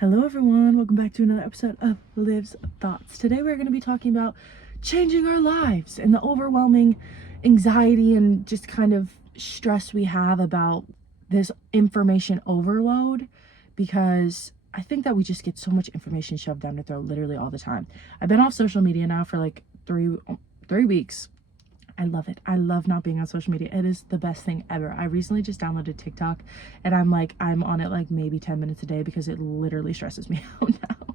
Hello everyone, welcome back to another episode of Liv's Thoughts. Today we're going to be talking about changing our lives and the overwhelming anxiety and just kind of stress we have about this information overload, because I think that we just get so much information shoved down our throat literally all the time. I've been off social media now for like three weeks. I love it. I love not being on social media. It is the best thing ever. I recently just downloaded TikTok and I'm on it like maybe 10 minutes a day because it literally stresses me out now.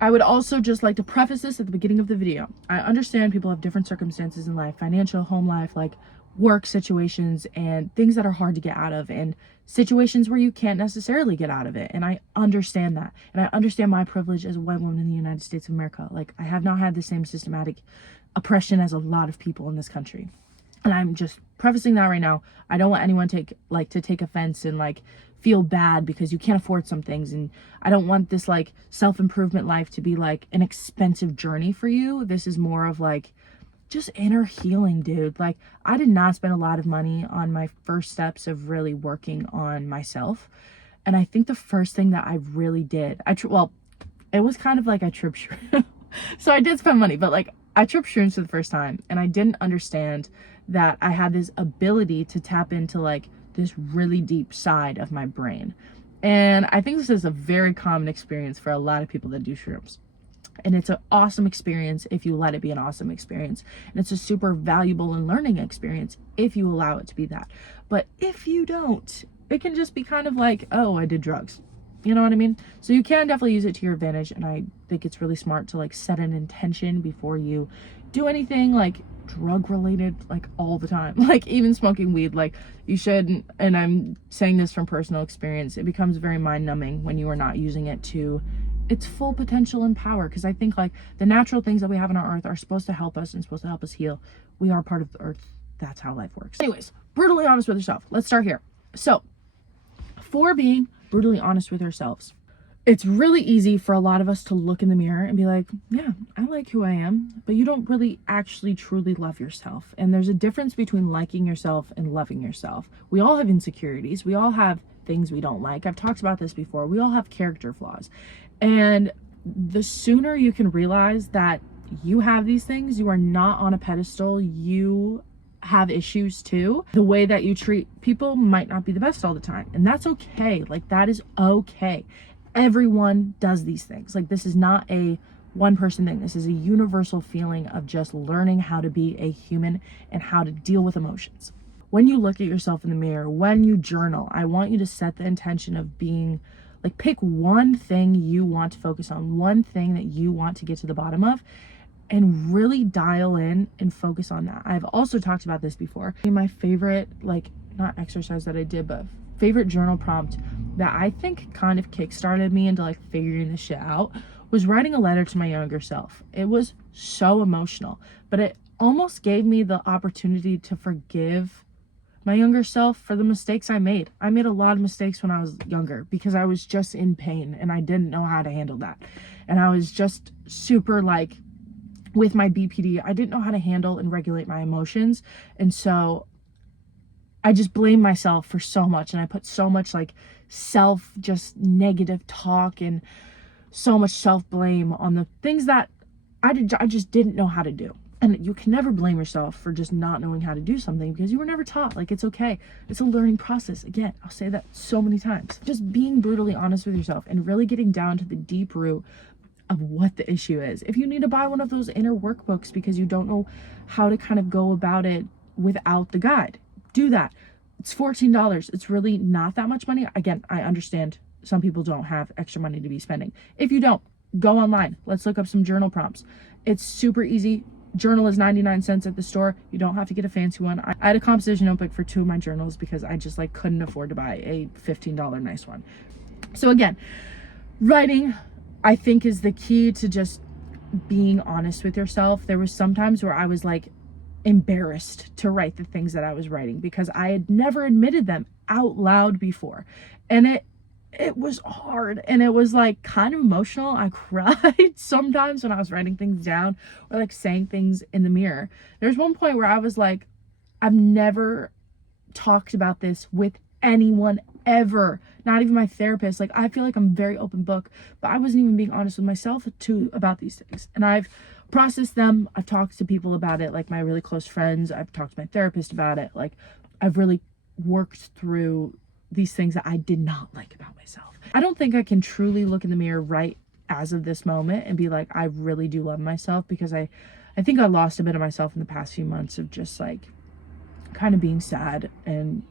I would also just like to preface this at the beginning of the video. I understand people have different circumstances in life, financial, home life, like work situations and things that are hard to get out of, and situations where you can't necessarily get out of it. And I understand that. And I understand my privilege as a white woman in the United States of America. Like, I have not had the same systematic oppression as a lot of people in this country. And I'm just prefacing that right now. I don't want anyone to take offense and like feel bad because you can't afford some things. And I don't want this like self-improvement life to be like an expensive journey for you. This is more of like just inner healing, dude. Like, I did not spend a lot of money on my first steps of really working on myself. And I think the first thing that I really did, it was kind of like I tripped shrooms. So I did spend money, but like I tripped shrooms for the first time and I didn't understand that I had this ability to tap into like this really deep side of my brain. And I think this is a very common experience for a lot of people that do shrooms. And it's an awesome experience if you let it be an awesome experience. And it's a super valuable and learning experience if you allow it to be that. But if you don't, it can just be kind of like, oh, I did drugs. You know what I mean? So you can definitely use it to your advantage. And I think it's really smart to like set an intention before you do anything like drug related, like all the time. Like even smoking weed, like you shouldn't, and I'm saying this from personal experience, it becomes very mind numbing when you are not using it to its full potential and power. Because I think like the natural things that we have on our earth are supposed to help us and supposed to help us heal. We are part of the earth. That's how life works. Anyways, brutally honest with yourself. Let's start here. So for being brutally honest with ourselves, it's really easy for a lot of us to look in the mirror and be like, yeah, I like who I am, but you don't really actually truly love yourself. And there's a difference between liking yourself and loving yourself. We all have insecurities. We all have things we don't like. I've talked about this before. We all have character flaws. And the sooner you can realize that you have these things, you are not on a pedestal, you have issues too. The way that you treat people might not be the best all the time. And that's okay. Like, that is okay. Everyone does these things. Like, this is not a one person thing. This is a universal feeling of just learning how to be a human and how to deal with emotions. When you look at yourself in the mirror, when you journal, I want you to set the intention of being like, pick one thing you want to focus on, one thing that you want to get to the bottom of, and really dial in and focus on that. I've also talked about this before. My favorite, like, not exercise that I did, but favorite journal prompt that I think kind of kickstarted me into like figuring this shit out was writing a letter to my younger self. It was so emotional, but it almost gave me the opportunity to forgive my younger self for the mistakes I made. I made a lot of mistakes when I was younger because I was just in pain and I didn't know how to handle that. And I was just super like, with my BPD, I didn't know how to handle and regulate my emotions. And so I just blamed myself for so much. And I put so much like just negative talk and so much self-blame on the things that I just didn't know how to do. And you can never blame yourself for just not knowing how to do something because you were never taught. Like, it's okay. It's a learning process. Again, I'll say that so many times. Just being brutally honest with yourself and really getting down to the deep root of what the issue is. If you need to buy one of those inner workbooks because you don't know how to kind of go about it without the guide, do that. It's $14. It's really not that much money. Again, I understand some people don't have extra money to be spending. If you don't, go online. Let's look up some journal prompts. It's super easy. Journal is 99 cents at the store. You don't have to get a fancy one. I had a composition notebook for 2 of my journals because I just like couldn't afford to buy a $15 nice one. So again, writing, I think, is the key to just being honest with yourself. There was some times where I was like embarrassed to write the things that I was writing because I had never admitted them out loud before. And it was hard and it was like kind of emotional. I cried sometimes when I was writing things down or like saying things in the mirror. There's one point where I was like, I've never talked about this with anyone ever, not even my therapist. Like, I feel like I'm a very open book, but I wasn't even being honest with myself too about these things. And I've processed them. I've talked to people about it, like my really close friends. I've talked to my therapist about it. Like, I've really worked through these things that I did not like about myself. I don't think I can truly look in the mirror right as of this moment and be like, I really do love myself, because I think I lost a bit of myself in the past few months of just like kind of being sad and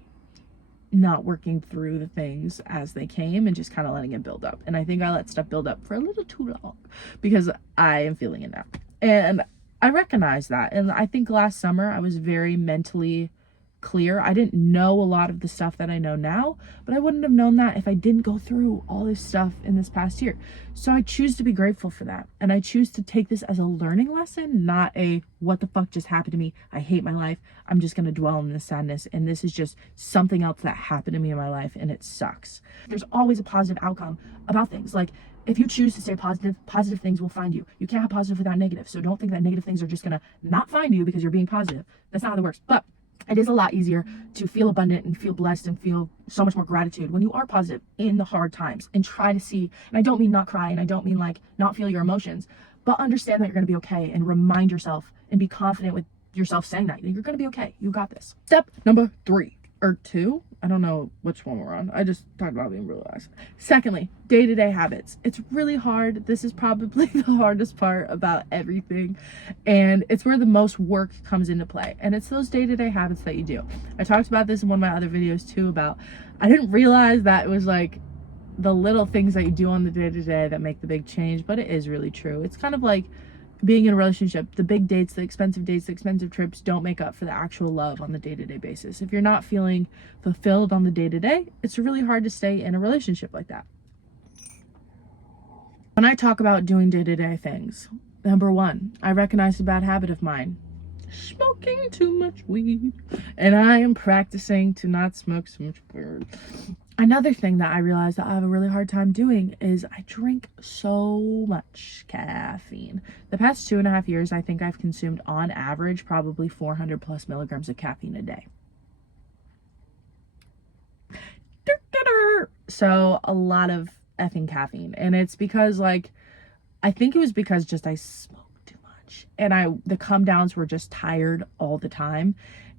not working through the things as they came and just kind of letting it build up. And I think I let stuff build up for a little too long, because I am feeling it now. And I recognize that. And I think last summer I was very mentally clear. I didn't know a lot of the stuff that I know now, but I wouldn't have known that if I didn't go through all this stuff in this past year. So I choose to be grateful for that. And I choose to take this as a learning lesson, not a what the fuck just happened to me. I hate my life. I'm just going to dwell in this sadness. And this is just something else that happened to me in my life, and it sucks. There's always a positive outcome about things. Like, if you choose to stay positive, positive things will find you. You can't have positive without negative. So don't think that negative things are just going to not find you because you're being positive. That's not how that works. But it is a lot easier to feel abundant and feel blessed and feel so much more gratitude when you are positive in the hard times, and try to see, and I don't mean not cry, and I don't mean like not feel your emotions, but understand that you're going to be okay, and remind yourself and be confident with yourself saying that you're going to be okay. You got this. Step number 3 or 2. I don't know which one we're on. I just talked about being realized. Secondly, day-to-day habits. It's really hard. This is probably the hardest part about everything. And it's where the most work comes into play. And it's those day-to-day habits that you do. I talked about this in one of my other videos too, about I didn't realize that it was like the little things that you do on the day-to-day that make the big change, but it is really true. It's kind of like being in a relationship. The big dates, the expensive trips don't make up for the actual love on the day-to-day basis. If you're not feeling fulfilled on the day-to-day, it's really hard to stay in a relationship like that. When I talk about doing day-to-day things, number 1, I recognize a bad habit of mine: smoking too much weed. And I am practicing to not smoke so much weed. Another thing that I realized that I have a really hard time doing is I drink so much caffeine. The past 2.5 years, I think I've consumed on average probably 400 plus milligrams of caffeine a day. So a lot of effing caffeine. And it's because, like, I think it was because just I smoked too much, and the come downs were just tired all the time,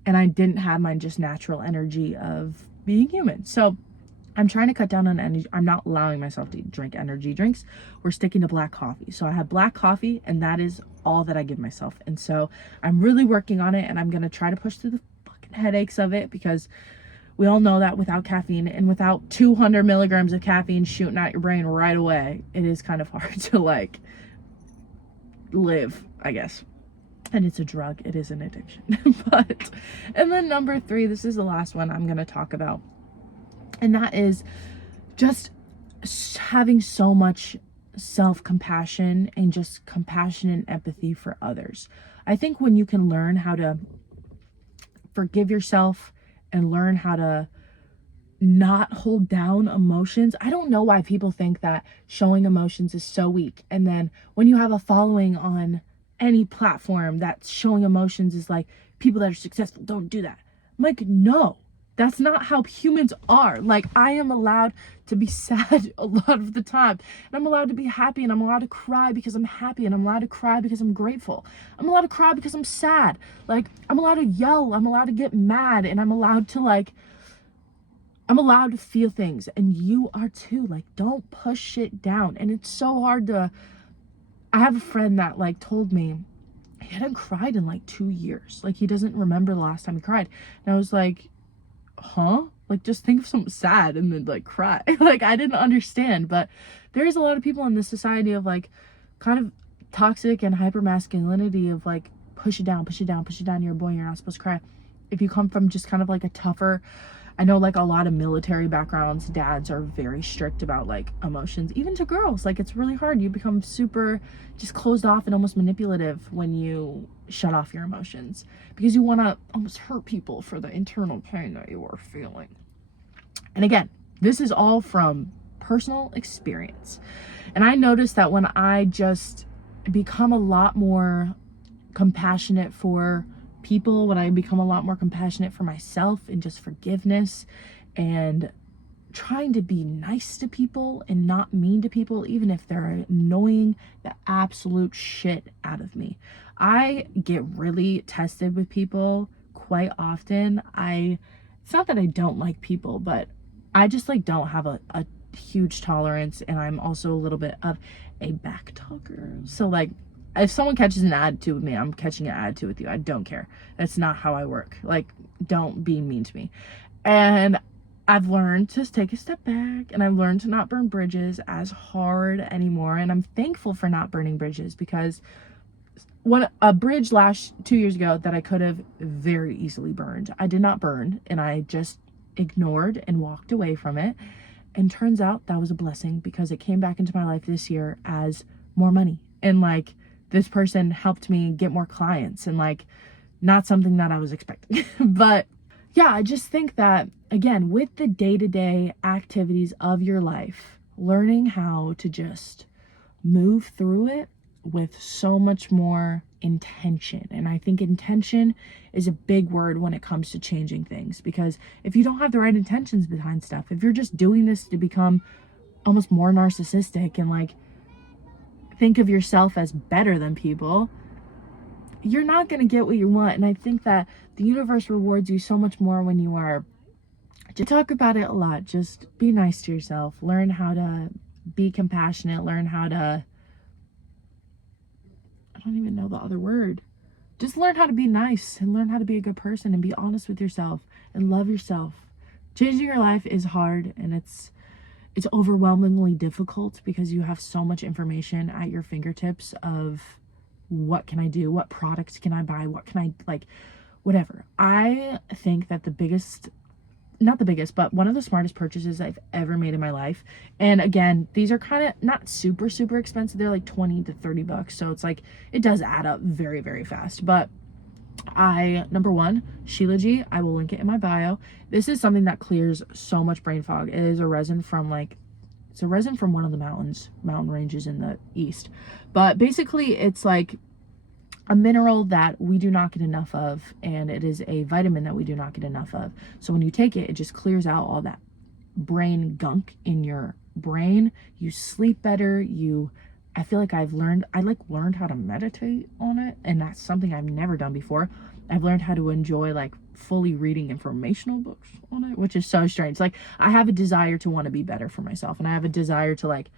and I didn't have my just natural energy of being human. So I'm trying to cut down on energy. I'm not allowing myself to drink energy drinks. We're sticking to black coffee. So I have black coffee, and that is all that I give myself. And so I'm really working on it, and I'm going to try to push through the fucking headaches of it, because we all know that without caffeine and without 200 milligrams of caffeine shooting at your brain right away, it is kind of hard to like live, I guess. And it's a drug. It is an addiction. And then number 3, this is the last one I'm going to talk about. And that is just having so much self-compassion and just compassion and empathy for others. I think when you can learn how to forgive yourself and learn how to not hold down emotions. I don't know why people think that showing emotions is so weak. And then when you have a following on any platform that's showing emotions is like, people that are successful don't do that. I'm like, no. That's not how humans are. Like, I am allowed to be sad a lot of the time. And I'm allowed to be happy, and I'm allowed to cry because I'm happy, and I'm allowed to cry because I'm grateful. I'm allowed to cry because I'm sad. Like, I'm allowed to yell, I'm allowed to get mad, and I'm allowed to feel things. And you are too. Like, don't push it down. And it's so hard to, I have a friend that like told me he hadn't cried in like 2 years. Like, he doesn't remember the last time he cried. And I was like, huh? Like, just think of something sad and then like cry. Like, I didn't understand. But there is a lot of people in this society of like kind of toxic and hyper masculinity of like, push it down, you're a boy, you're not supposed to cry. If you come from just kind of like a tougher, I know like a lot of military backgrounds, dads are very strict about like emotions, even to girls. Like, it's really hard. You become super just closed off and almost manipulative when you shut off your emotions, because you want to almost hurt people for the internal pain that you are feeling. And again, this is all from personal experience. And I noticed that when I just become a lot more compassionate for people, when I become a lot more compassionate for myself and just forgiveness and trying to be nice to people and not mean to people, even if they're annoying the absolute shit out of me. I get really tested with people quite often. It's not that I don't like people, but I just like don't have a huge tolerance, and I'm also a little bit of a back talker. So like, if someone catches an attitude with me, I'm catching an attitude with you. I don't care. That's not how I work. Like, don't be mean to me. And I've learned to take a step back, and I've learned to not burn bridges as hard anymore. And I'm thankful for not burning bridges, because when a bridge last 2 years ago that I could have very easily burned, I did not burn, and I just ignored and walked away from it. And turns out that was a blessing, because it came back into my life this year as more money. And like, this person helped me get more clients, and like, not something that I was expecting. But yeah, I just think that, again, with the day-to-day activities of your life, learning how to just move through it with so much more intention. And I think intention is a big word when it comes to changing things, because if you don't have the right intentions behind stuff, if you're just doing this to become almost more narcissistic and like think of yourself as better than people, you're not going to get what you want. And I think that the universe rewards you so much more when you are, to talk about it a lot, just be nice to yourself, learn how to be compassionate, learn how to, I don't even know the other word. Just learn how to be nice and learn how to be a good person and be honest with yourself and love yourself. Changing your life is hard, and it's overwhelmingly difficult, because you have so much information at your fingertips of what can I do? What products can I buy? What can I, like, whatever. I think that not the biggest, but one of the smartest purchases I've ever made in my life. And again, these are kind of not super, super expensive. They're like 20 to 30 bucks. So it's like, it does add up very, very fast. But number one, Shilajit, I will link it in my bio. This is something that clears so much brain fog. It is a resin from it's a resin from one of the mountain ranges in the east. But basically it's like a mineral that we do not get enough of, and it is a vitamin that we do not get enough of. So when you take it, it just clears out all that brain gunk in your brain. You sleep better. I feel like I learned how to meditate on it, and that's something I've never done before. I've learned how to enjoy like fully reading informational books on it, which is so strange. Like, I have a desire to want to be better for myself, and I have a desire to like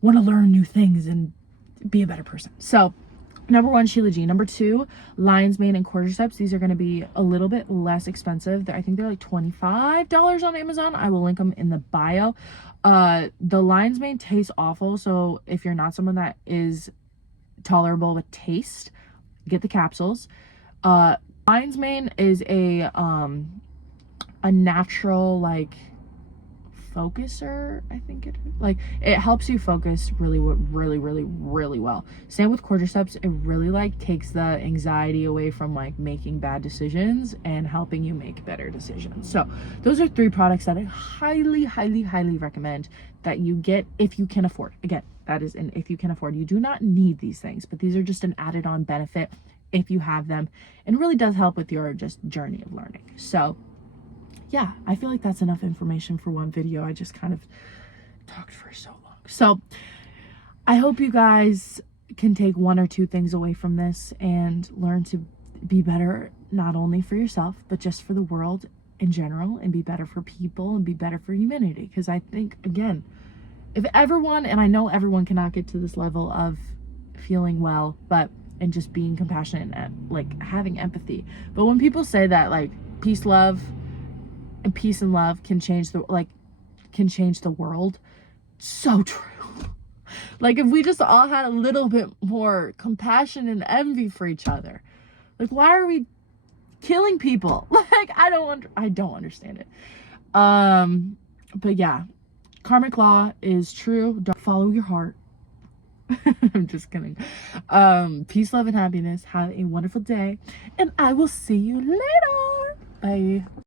want to learn new things and be a better person. So number one, Shilajit. Number two, lion's mane and cordyceps. These are going to be a little bit less expensive. I think they're like $25 on Amazon. I will link them in the bio. The lion's mane tastes awful, so if you're not someone that is tolerable with taste, get the capsules. Lion's mane is a natural like focuser, I think it is. Like, it helps you focus really well. Same with cordyceps. It really like takes the anxiety away from like making bad decisions and helping you make better decisions. So those are 3 products that I highly recommend that you get if you can afford. Again, that is an if you can afford. You do not need these things, but these are just an added on benefit if you have them, and it really does help with your just journey of learning. So yeah, I feel like that's enough information for one video. I just kind of talked for so long. So I hope you guys can take 1 or 2 things away from this and learn to be better, not only for yourself, but just for the world in general, and be better for people and be better for humanity. Because I think, again, if everyone, and I know everyone cannot get to this level of feeling well, and just being compassionate and like having empathy. But when people say that like peace and love can change the world, so true. Like, if we just all had a little bit more compassion and envy for each other, like, why are we killing people? Like, I don't understand it. But yeah, karmic law is true. Don't follow your heart. I'm just kidding. Peace, love, and happiness. Have a wonderful day, and I will see you later. Bye.